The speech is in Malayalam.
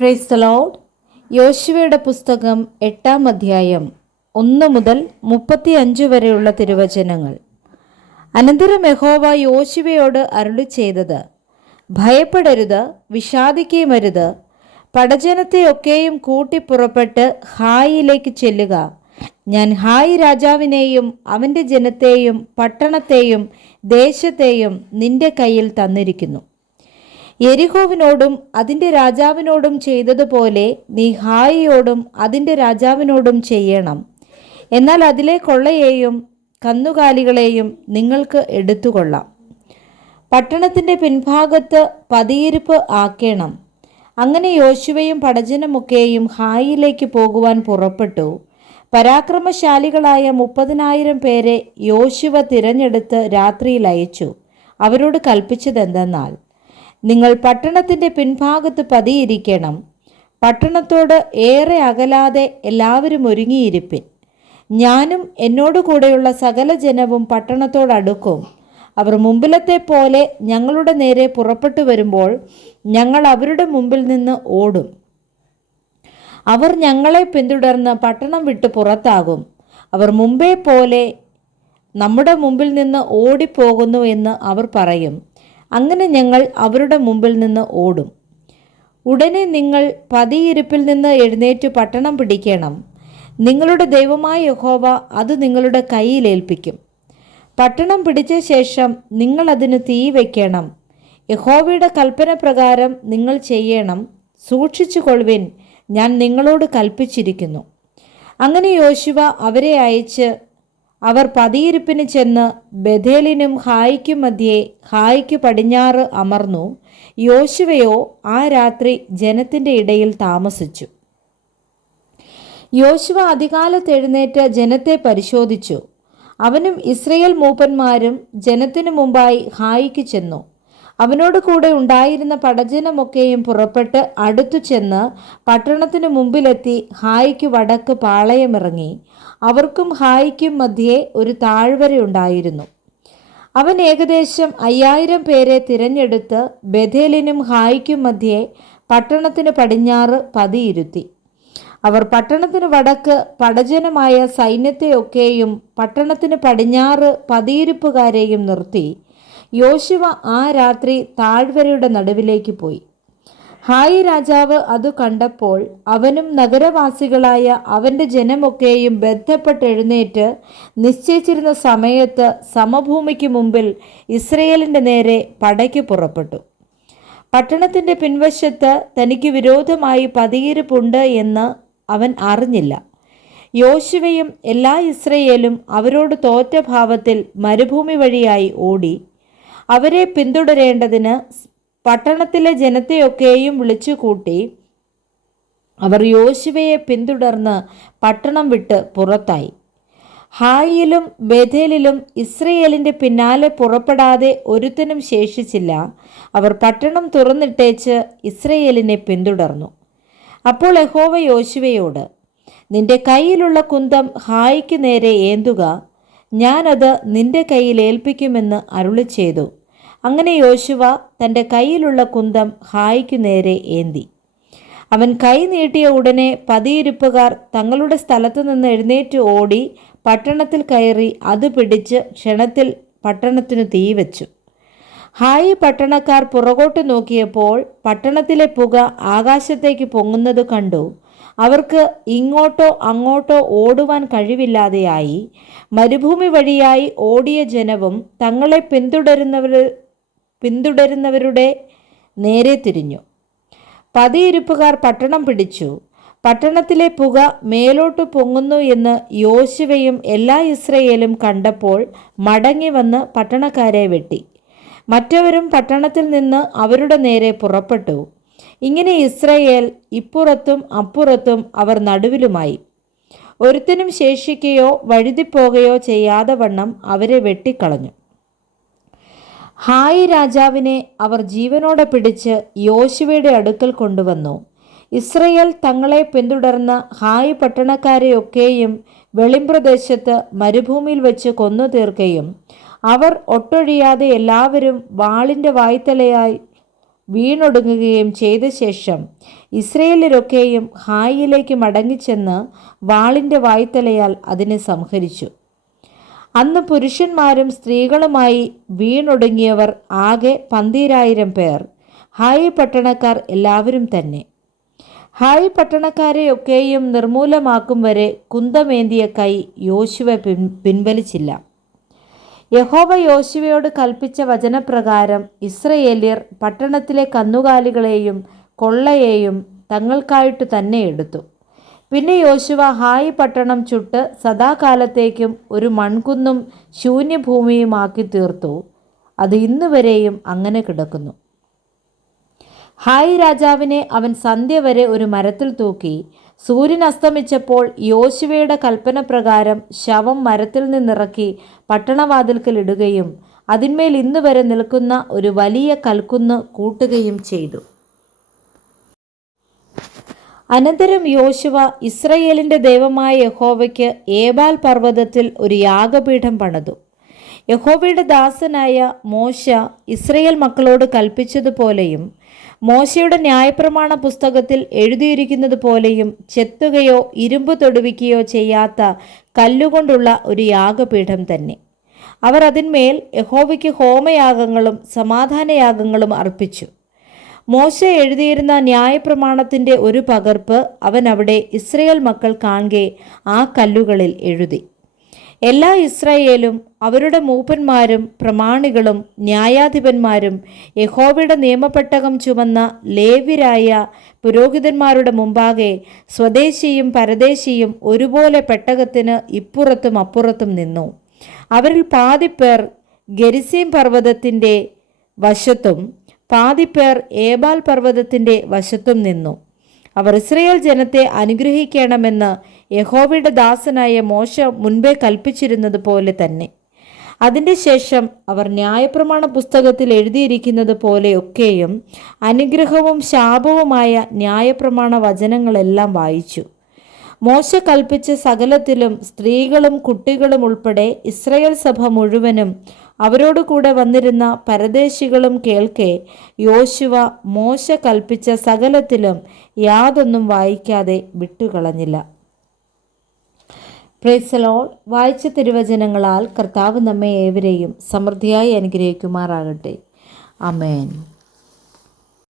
Praise the Lord. യോശുവയുടെ പുസ്തകം 8-ാം അധ്യായം 1 മുതൽ 35 വരെയുള്ള തിരുവചനങ്ങൾ. അനന്തരം യഹോവ യോശുവയോട് അരുളിച്ചെയ്തത്, ഭയപ്പെടരുത്, വിഷാദിക്കുകയുമരുത്. പടജനത്തെയൊക്കെയും കൂട്ടി പുറപ്പെട്ട് ഹായിയിലേക്ക് ചെല്ലുക. ഞാൻ ഹായി രാജാവിനെയും അവൻ്റെ ജനത്തെയും പട്ടണത്തെയും ദേശത്തെയും നിന്റെ കയ്യിൽ തന്നിരിക്കുന്നു. യെരിഹോവിനോടും അതിൻ്റെ രാജാവിനോടും ചെയ്തതുപോലെ നീ ഹായിയോടും അതിൻ്റെ രാജാവിനോടും ചെയ്യണം. എന്നാൽ അതിലെ കൊള്ളയെയും കന്നുകാലികളെയും നിങ്ങൾക്ക് എടുത്തുകൊള്ളാം. പട്ടണത്തിൻ്റെ പിൻഭാഗത്ത് പതിയിരിപ്പ് ആക്കേണം. അങ്ങനെ യോശുവയും പടജനമൊക്കെയും ഹായിയിലേക്ക് പോകുവാൻ പുറപ്പെട്ടു. പരാക്രമശാലികളായ 30,000 പേരെ യോശുവ തിരഞ്ഞെടുത്ത് രാത്രിയിൽ അയച്ചു. അവരോട് കൽപ്പിച്ചതെന്തെന്നാൽ, നിങ്ങൾ പട്ടണത്തിൻ്റെ പിൻഭാഗത്ത് പതിയിരിക്കണം. പട്ടണത്തോട് ഏറെ അകലാതെ എല്ലാവരും ഒരുങ്ങിയിരിപ്പിൻ. ഞാനും എന്നോട് കൂടെയുള്ള സകല ജനവും പട്ടണത്തോടടുക്കും. അവർ മുമ്പിലത്തെ പോലെ ഞങ്ങളുടെ നേരെ പുറപ്പെട്ടു വരുമ്പോൾ ഞങ്ങൾ അവരുടെ മുമ്പിൽ നിന്ന് ഓടും. അവർ ഞങ്ങളെ പിന്തുടർന്ന് പട്ടണം വിട്ട് പുറത്താകും. അവർ മുമ്പേ പോലെ നമ്മുടെ മുമ്പിൽ നിന്ന് ഓടിപ്പോകുന്നു എന്ന് അവർ പറയും. അങ്ങനെ ഞങ്ങൾ അവരുടെ മുമ്പിൽ നിന്ന് ഓടും. ഉടനെ നിങ്ങൾ പതിയിരിപ്പിൽ നിന്ന് എഴുന്നേറ്റ് പട്ടണം പിടിക്കണം. നിങ്ങളുടെ ദൈവമായ യഹോവ അത് നിങ്ങളുടെ കയ്യിലേൽപ്പിക്കും. പട്ടണം പിടിച്ച ശേഷം നിങ്ങൾ അതിന് തീ വയ്ക്കണം. യഹോവയുടെ കൽപ്പന പ്രകാരം നിങ്ങൾ ചെയ്യണം. സൂക്ഷിച്ചു കൊള്ളുവിൻ, ഞാൻ നിങ്ങളോട് കൽപ്പിച്ചിരിക്കുന്നു. അങ്ങനെ യോശുവ അവരെ അയച്ച് അവർ പതിയിരിപ്പിന് ചെന്ന് ബഥേലിനും ഹായിക്കും മധ്യേ ഹായിക്ക് പടിഞ്ഞാറ് അമർന്നു. യോശുവയോ ആ രാത്രി ജനത്തിൻ്റെ ഇടയിൽ താമസിച്ചു. യോശുവ അതികാലത്ത് എഴുന്നേറ്റ് ജനത്തെ പരിശോധിച്ചു. അവനും ഇസ്രയേൽ മൂപ്പന്മാരും ജനത്തിനു മുമ്പായി ഹായിക്ക് ചെന്നു. അവനോട് കൂടെ ഉണ്ടായിരുന്ന പടജനമൊക്കെയും പുറപ്പെട്ട് അടുത്തു ചെന്ന് പട്ടണത്തിനു മുമ്പിലെത്തി ഹായിക്ക് വടക്ക് പാളയമിറങ്ങി. അവർക്കും ഹായിക്കും മധ്യേ ഒരു താഴ്വരയുണ്ടായിരുന്നു. അവൻ ഏകദേശം 5000 പേരെ തിരഞ്ഞെടുത്ത് ബഥേലിനും ഹായിക്കും മധ്യേ പട്ടണത്തിന് പടിഞ്ഞാറ് പതിയിരുത്തി. അവർ പട്ടണത്തിന് വടക്ക് പടജനമായ സൈന്യത്തെയൊക്കെയും പട്ടണത്തിന് പടിഞ്ഞാറ് പതിയിരിപ്പുകാരെയും നിർത്തി. യോശുവ ആ രാത്രി താഴ്വരയുടെ നടുവിലേക്ക് പോയി. ഹായി രാജാവ് അത് കണ്ടപ്പോൾ അവനും നഗരവാസികളായ അവൻ്റെ ജനമൊക്കെയും ബന്ധപ്പെട്ടെഴുന്നേറ്റ് നിശ്ചയിച്ചിരുന്ന സമയത്ത് സമഭൂമിക്ക് മുമ്പിൽ ഇസ്രയേലിൻ്റെ നേരെ പടയ്ക്ക് പുറപ്പെട്ടു. പട്ടണത്തിൻ്റെ പിൻവശത്ത് തനിക്ക് വിരോധമായി പതിയിരിപ്പുണ്ട് എന്ന് അവൻ അറിഞ്ഞില്ല. യോശുവയും എല്ലാ ഇസ്രയേലും അവരോട് തോറ്റ ഭാവത്തിൽ മരുഭൂമി വഴിയായി ഓടി. അവരെ പിന്തുടരേണ്ടതിന് പട്ടണത്തിലെ ജനത്തെയൊക്കെയും വിളിച്ചുകൂട്ടി. അവർ യോശുവയെ പിന്തുടർന്ന് പട്ടണം വിട്ട് പുറത്തായി. ഹായിയിലും ബേഥേലിലും ഇസ്രയേലിൻ്റെ പിന്നാലെ പുറപ്പെടാതെ ഒരുത്തനും ശേഷിച്ചില്ല. അവർ പട്ടണം തുറന്നിട്ടേച്ച് ഇസ്രയേലിനെ പിന്തുടർന്നു. അപ്പോൾ യഹോവ യോശുവയോട്, നിന്റെ കയ്യിലുള്ള കുന്തം ഹായിക്ക് നേരെ ഏന്തുക, ഞാനത് നിന്റെ കയ്യിൽ ഏൽപ്പിക്കുമെന്ന് അരുളിച്ചെയ്തു. അങ്ങനെ യോശുവ തൻ്റെ കയ്യിലുള്ള കുന്തം ഹായിക്കു നേരെ ഏന്തി. അവൻ കൈ നീട്ടിയ ഉടനെ പതിയിരിപ്പുകാർ തങ്ങളുടെ സ്ഥലത്തു നിന്ന് എഴുന്നേറ്റ് ഓടി പട്ടണത്തിൽ കയറി അത് പിടിച്ച് ക്ഷണത്തിൽ പട്ടണത്തിനു തീ വെച്ചു. ഹായി പട്ടണക്കാർ പുറകോട്ട് നോക്കിയപ്പോൾ പട്ടണത്തിലെ പുക ആകാശത്തേക്ക് പൊങ്ങുന്നത് കണ്ടു. അവർക്ക് ഇങ്ങോട്ടോ അങ്ങോട്ടോ ഓടുവാൻ കഴിവില്ലാതെയായി. മരുഭൂമി വഴിയായി ഓടിയ ജനവും തങ്ങളെ പിന്തുടരുന്നവരുടെ നേരെ തിരിഞ്ഞു. പതിയിരിപ്പുകാർ പട്ടണം പിടിച്ചു. പട്ടണത്തിലെ പുക മേലോട്ട് പൊങ്ങുന്നു എന്ന് യോശുവയും എല്ലാ ഇസ്രയേലും കണ്ടപ്പോൾ മടങ്ങി വന്ന് പട്ടണക്കാരെ വെട്ടി. മറ്റവരും പട്ടണത്തിൽ നിന്ന് അവരുടെ നേരെ പുറപ്പെട്ടു. ഇങ്ങനെ ഇസ്രയേൽ ഇപ്പുറത്തും അപ്പുറത്തും അവർ നടുവിലുമായി. ഒരുത്തനും ശേഷിക്കുകയോ വഴുതിപ്പോകുകയോ ചെയ്യാതെ വണ്ണം അവരെ വെട്ടിക്കളഞ്ഞു. ഹായി രാജാവിനെ അവർ ജീവനോടെ പിടിച്ച് യോശുവയുടെ അടുക്കൽ കൊണ്ടുവന്നു. ഇസ്രയേൽ തങ്ങളെ പിന്തുടർന്ന ഹായി പട്ടണക്കാരെയൊക്കെയും വെളിമ്പ്രദേശത്ത് മരുഭൂമിയിൽ വെച്ച് കൊന്നു തീർക്കുകയും അവർ ഒട്ടൊഴിയാതെ എല്ലാവരും വാളിൻ്റെ വീണൊടുങ്ങുകയും ചെയ്ത ശേഷം ഇസ്രയേലരൊക്കെയും ഹായിയിലേക്ക് മടങ്ങിച്ചെന്ന് വാളിൻ്റെ വായ്ത്തലയാൽ അതിനെ സംഹരിച്ചു. അന്ന് പുരുഷന്മാരും സ്ത്രീകളുമായി വീണൊടുങ്ങിയവർ ആകെ 12,000 പേർ, ഹായി പട്ടണക്കാർ എല്ലാവരും തന്നെ. ഹായി പട്ടണക്കാരെയൊക്കെയും നിർമൂലമാക്കും വരെ കുന്തമേന്തിയ കൈ യോശുവ പിൻവലിച്ചില്ല. യഹോവ യോശുവയോട് കൽപ്പിച്ച വചനപ്രകാരം ഇസ്രയേല്യർ പട്ടണത്തിലെ കന്നുകാലികളെയും കൊള്ളയെയും തങ്ങൾക്കായിട്ട് തന്നെ എടുത്തു. പിന്നെ യോശുവ ഹായി പട്ടണം ചുട്ട് സദാകാലത്തേക്കും ഒരു മൺകുന്നും ശൂന്യഭൂമിയുമാക്കി തീർത്തു. അത് ഇന്നുവരെയും അങ്ങനെ കിടക്കുന്നു. ഹായി രാജാവിനെ അവൻ സന്ധ്യ വരെ ഒരു മരത്തിൽ തൂക്കി. സൂര്യൻ അസ്തമിച്ചപ്പോൾ യോശുവയുടെ കൽപ്പന പ്രകാരം ശവം മരത്തിൽ നിന്നിറക്കി പട്ടണവാതിൽക്കൽ ഇടുകയും അതിന്മേൽ ഇന്ന് വരെ നിൽക്കുന്ന ഒരു വലിയ കൽക്കുന്ന് കൂട്ടുകയും ചെയ്തു. അനന്തരം യോശുവ ഇസ്രയേലിൻ്റെ ദൈവമായ യഹോവയ്ക്ക് ഏബാൽ പർവ്വതത്തിൽ ഒരു യാഗപീഠം പണിതു. യഹോവയുടെ ദാസനായ മോശ ഇസ്രയേൽ മക്കളോട് കൽപ്പിച്ചതുപോലെയും മോശയുടെ ന്യായപ്രമാണ പുസ്തകത്തിൽ എഴുതിയിരിക്കുന്നത് പോലെയും ചെത്തുകയോ ഇരുമ്പ് തൊടുവിക്കുകയോ ചെയ്യാത്ത കല്ലുകൊണ്ടുള്ള ഒരു യാഗപീഠം തന്നെ. അവർ അതിന്മേൽ യഹോവയ്ക്ക് ഹോമയാഗങ്ങളും സമാധാനയാഗങ്ങളും അർപ്പിച്ചു. മോശ എഴുതിയിരുന്ന ന്യായപ്രമാണത്തിൻ്റെ ഒരു പകർപ്പ് അവൻ അവിടെ ഇസ്രയേൽ മക്കൾ കാൺകെ ആ കല്ലുകളിൽ എഴുതി. എല്ലാ ഇസ്രായേലും അവരുടെ മൂപ്പന്മാരും പ്രമാണികളും ന്യായാധിപന്മാരും യഹോവയുടെ നിയമപ്പെട്ടകം ചുമന്ന ലേവ്യരായ പുരോഹിതന്മാരുടെ മുമ്പാകെ സ്വദേശിയും പരദേശിയും ഒരുപോലെ പെട്ടകത്തിന് ഇപ്പുറത്തും അപ്പുറത്തും നിന്നു. അവരിൽ പാതിപ്പേർ ഗെരിസീം പർവ്വതത്തിൻ്റെ വശത്തും പാതിപ്പേർ ഏബാൽ പർവ്വതത്തിൻ്റെ വശത്തും നിന്നു. അവർ ഇസ്രയേൽ ജനത്തെ അനുഗ്രഹിക്കണമെന്ന് യഹോവയുടെ ദാസനായ മോശ മുൻപേ കൽപ്പിച്ചിരുന്നത് പോലെ തന്നെ. അതിൻ്റെ ശേഷം അവർ ന്യായപ്രമാണ പുസ്തകത്തിൽ എഴുതിയിരിക്കുന്നത് പോലെയൊക്കെയും അനുഗ്രഹവും ശാപവുമായ ന്യായപ്രമാണ വചനങ്ങളെല്ലാം വായിച്ചു. മോശ കൽപ്പിച്ച സകലത്തിലും സ്ത്രീകളും കുട്ടികളും ഉൾപ്പെടെ ഇസ്രയേൽ സഭ മുഴുവനും അവരോട് കൂടെ വന്നിരുന്ന പരദേശികളും കേൾക്കെ യോശുവ മോശ കൽപ്പിച്ച സകലത്തിലും യാതൊന്നും വായിക്കാതെ വിട്ടുകളഞ്ഞില്ല. Praise the Lord. വായിച്ച തിരുവചനങ്ങളാൽ കർത്താവ് നമ്മെ ഏവരെയും സമൃദ്ധിയായി അനുഗ്രഹിക്കുമാറാകട്ടെ. ആമേൻ.